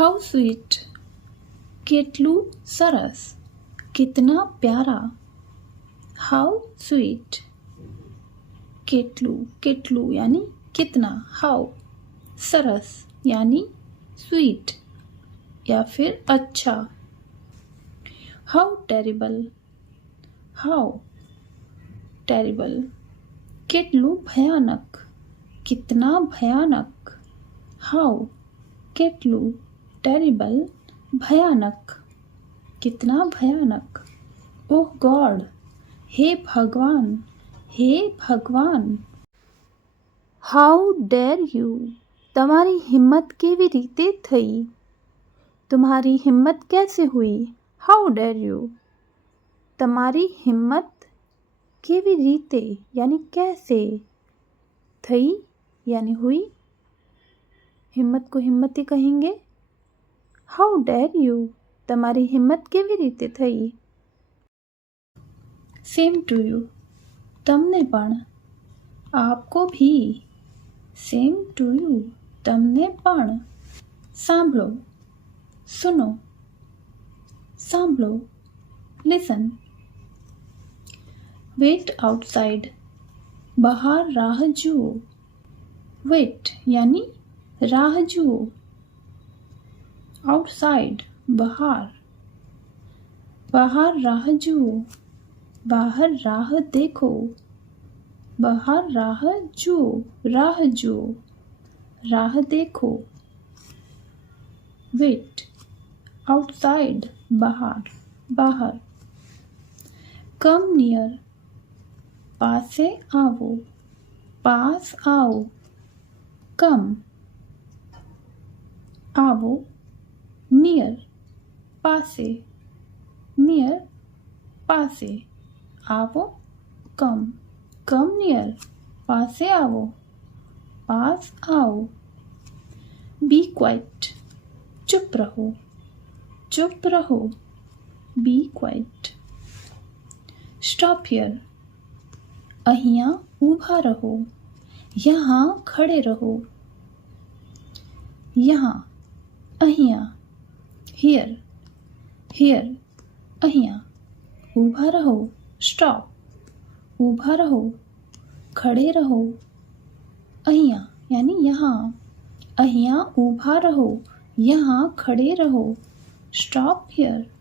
How sweet, કેટલું સરસ, કિતના પ્યારા. હાઉ સ્વીટ, કેટલું, કેટલું यानी कितना. हाउ, सरस यानी स्वीट या फिर अच्छा. हाउ टेरिबल, हाउ टेरिबल, કેટલું ભયાનક, કિतना ભયાનક. हाउ, કેટલું, टेरिबल, भयानक, कितना भयानक. ओह गॉड, हे भगवान, हे भगवान. હાઉ ડેર યુ, તમારી હિંમત કેવી રીતે થઈ. तुम्हारी हिम्मत कैसे हुई. हाउ डेर यू, તમારી હિંમત કેવી રીતે यानी कैसे, થઈ यानी हुई. हिम्मत को हिम्मती कहेंगे. हाउ डेर यू, તમારી હિંમત કેવી રીતે થઈ. સેમ ટુ યુ, તમને પણ. આપકો ભી, સેમ ટુ યુ, તમને પણ. સાંભળો, સુનો, સાંભળો, લિસન. વેટ આઉટસાઇડ, બહાર રાહ જુઓ. વેટ यानी રાહ જુઓ. આઉટસાઇડ, બહાર. બહાર રાહ જુઓ, બહાર રાહ દેખો. બહાર રાહ જુઓ, રાહ જુઓ, રાહ દેખો. વેટ આઉટસાઇડ, બહાર, બહાર. કમ નિયર, પાસે આવો, પાસ આવો. કમ, આવો. નિયર, પાસે. નિયર, પાસે. આવો, કમ. કમ નિયર, પાસે આવો, પાસ આવો. બી ક્વાઇટ, ચૂપ રહો, ચૂપ રહો. બી ક્વાઇટ. સ્ટોપ હિયર, અહીંયા ઊભા રહો. यहाँ खड़े रहो. यहाँ, અહીંયા. हियर, हियर, અહીંયા. ઊભા રહો, સ્ટોપ. ઊભા રહો, खड़े रहो. અહીંયા यानी यहाँ. અહીંયા ઊભા રહો, यहाँ खड़े रहो. Stop here.